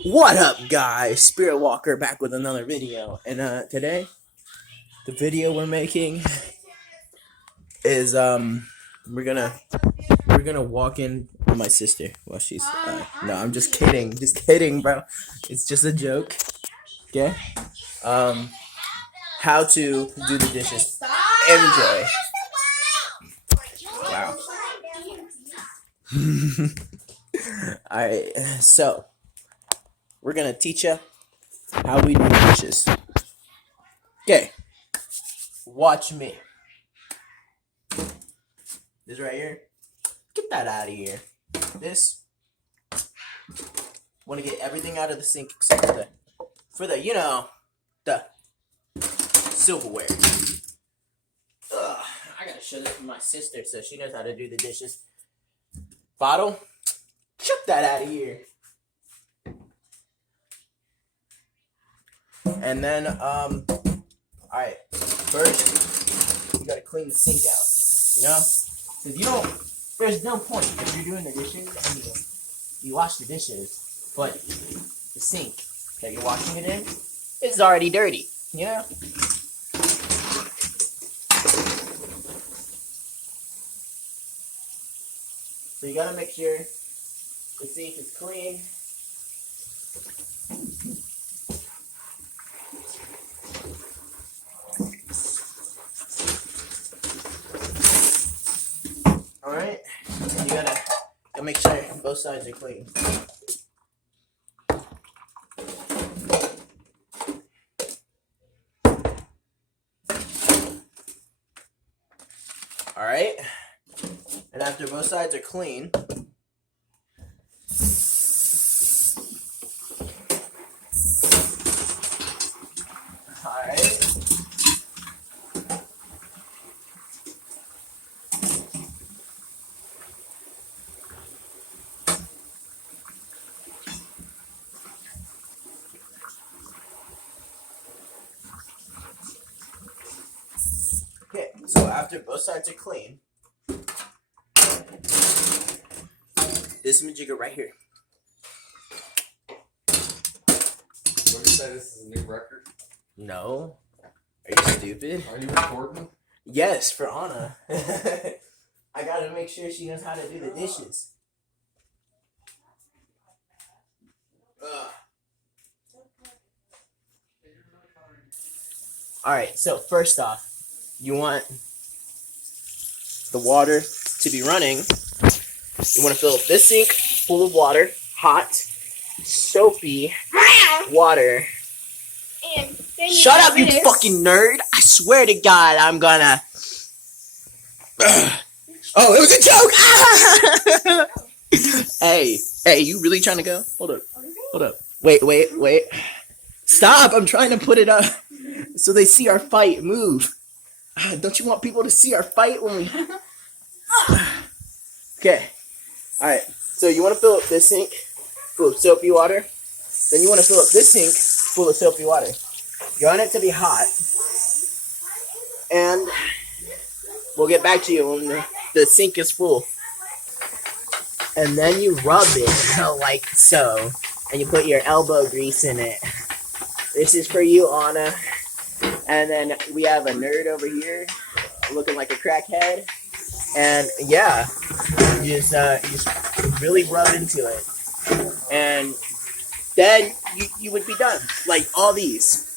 What up, guys? Spirit Walker back with another video, and today the video we're making is we're gonna walk in with my sister while she's no, I'm just kidding, bro. It's just a joke. Okay. Um, how to do the dishes, MJ. Wow. All right, so we're gonna teach you how we do dishes. Okay, watch me. This right here. Get that out of here. This. Want to get everything out of the sink except for the the silverware. Ugh, I gotta show this to my sister so she knows how to do the dishes. Bottle. Chuck that out of here. And then alright. First you gotta clean the sink out. You know? Because you don't there's no point if you're doing the dishes and you wash the dishes, but the sink that you're washing it in is already dirty, you know? So you gotta make sure the sink is clean. Alright, and you gotta make sure both sides are clean. Alright, and after both sides are clean, alright, okay, so after both sides are clean, this majigger right here. Would you say this is a new record? No. Are you stupid? Are you recording? Yes, for Anna. I gotta make sure she knows how to do the dishes. Alright, so first off, you want the water to be running. You want to fill up this sink full of water, hot, soapy water. And Shut up, you fucking nerd! I swear to God, I'm gonna. Oh, it was a joke! Hey, you really trying to go? Hold up. Wait. Stop! I'm trying to put it up so they see our fight. Move. Don't you want people to see our fight when we? Okay. All right. So you want to fill up this sink full of soapy water. Then you want to fill up this sink full of soapy water. You want it to be hot, and we'll get back to you when the sink is full. And then you rub it like so, and you put your elbow grease in it. This is for you, Anna. And then we have a nerd over here, looking like a crackhead. And yeah, you just really rub into it, and then you would be done. Like all these.